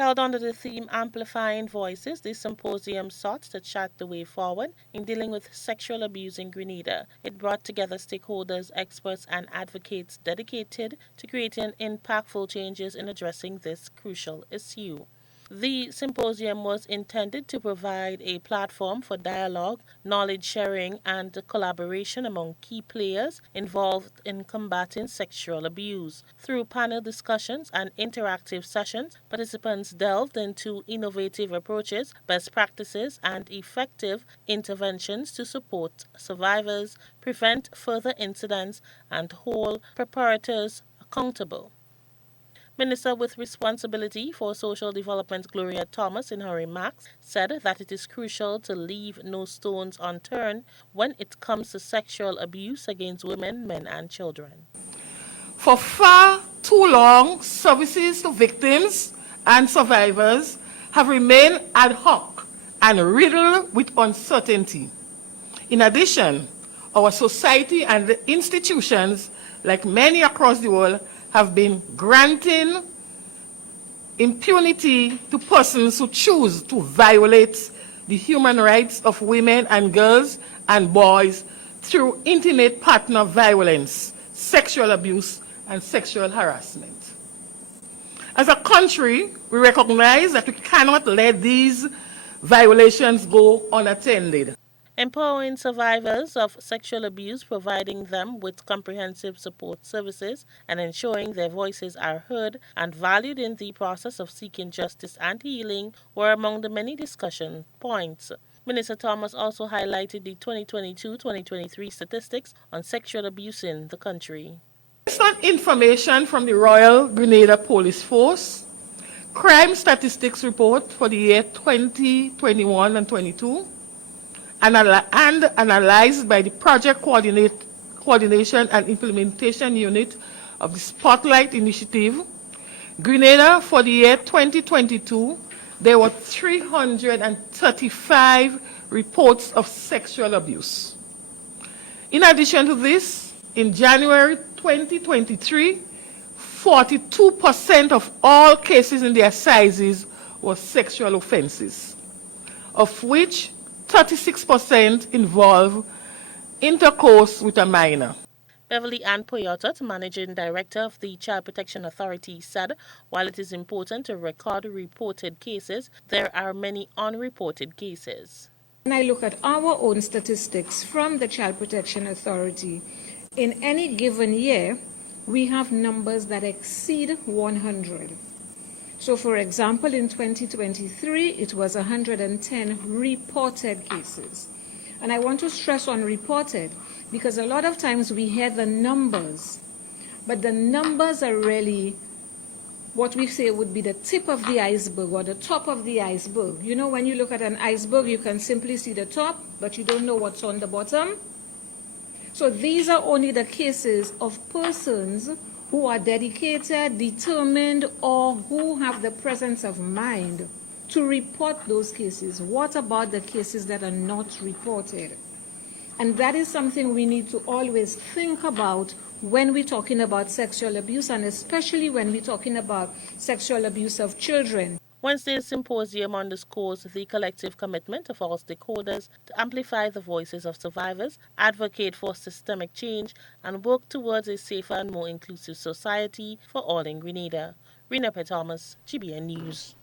Held under the theme Amplifying Voices, this symposium sought to chart the way forward in dealing with sexual abuse in Grenada. It brought together stakeholders, experts, and advocates dedicated to creating impactful changes in addressing this crucial issue. The symposium was intended to provide a platform for dialogue, knowledge sharing, and collaboration among key players involved in combating sexual abuse. Through panel discussions and interactive sessions, participants delved into innovative approaches, best practices, and effective interventions to support survivors, prevent further incidents, and hold perpetrators accountable. Minister with responsibility for social development Gloria Thomas in her remarks said that it is crucial to leave no stones unturned when it comes to sexual abuse against women, men and children. For far too long, services to victims and survivors have remained ad hoc and riddled with uncertainty. In addition, our society and institutions, like many across the world, have been granting impunity to persons who choose to violate the human rights of women and girls and boys through intimate partner violence, sexual abuse, and sexual harassment. As a country, we recognize that we cannot let these violations go unattended. Empowering survivors of sexual abuse, providing them with comprehensive support services, and ensuring their voices are heard and valued in the process of seeking justice and healing were among the many discussion points. Minister Thomas also highlighted the 2022-2023 statistics on sexual abuse in the country. Based on information from the Royal Grenada Police Force, crime statistics report for the year 2021 and 22, and analyzed by the Project Coordination and Implementation Unit of the Spotlight Initiative, Grenada for the year 2022, there were 335 reports of sexual abuse. In addition to this, in January 2023, 42% of all cases in their sizes were sexual offenses, of which 36% involve intercourse with a minor. Beverly Ann Poyotot, Managing Director of the Child Protection Authority, said while it is important to record reported cases, there are many unreported cases. When I look at our own statistics from the Child Protection Authority, in any given year, we have numbers that exceed 100. So, for example, in 2023, it was 110 reported cases. And I want to stress on reported because a lot of times we hear the numbers, but the numbers are really what we say would be the tip of the iceberg or the top of the iceberg. You know, when you look at an iceberg, you can simply see the top, but you don't know what's on the bottom. So these are only the cases of persons who are dedicated, determined, or who have the presence of mind to report those cases. What about the cases that are not reported? And that is something we need to always think about when we're talking about sexual abuse, and especially when we're talking about sexual abuse of children. Wednesday's symposium underscores the collective commitment of all stakeholders to amplify the voices of survivors, advocate for systemic change, and work towards a safer and more inclusive society for all in Grenada. Rena Thomas, GBN News.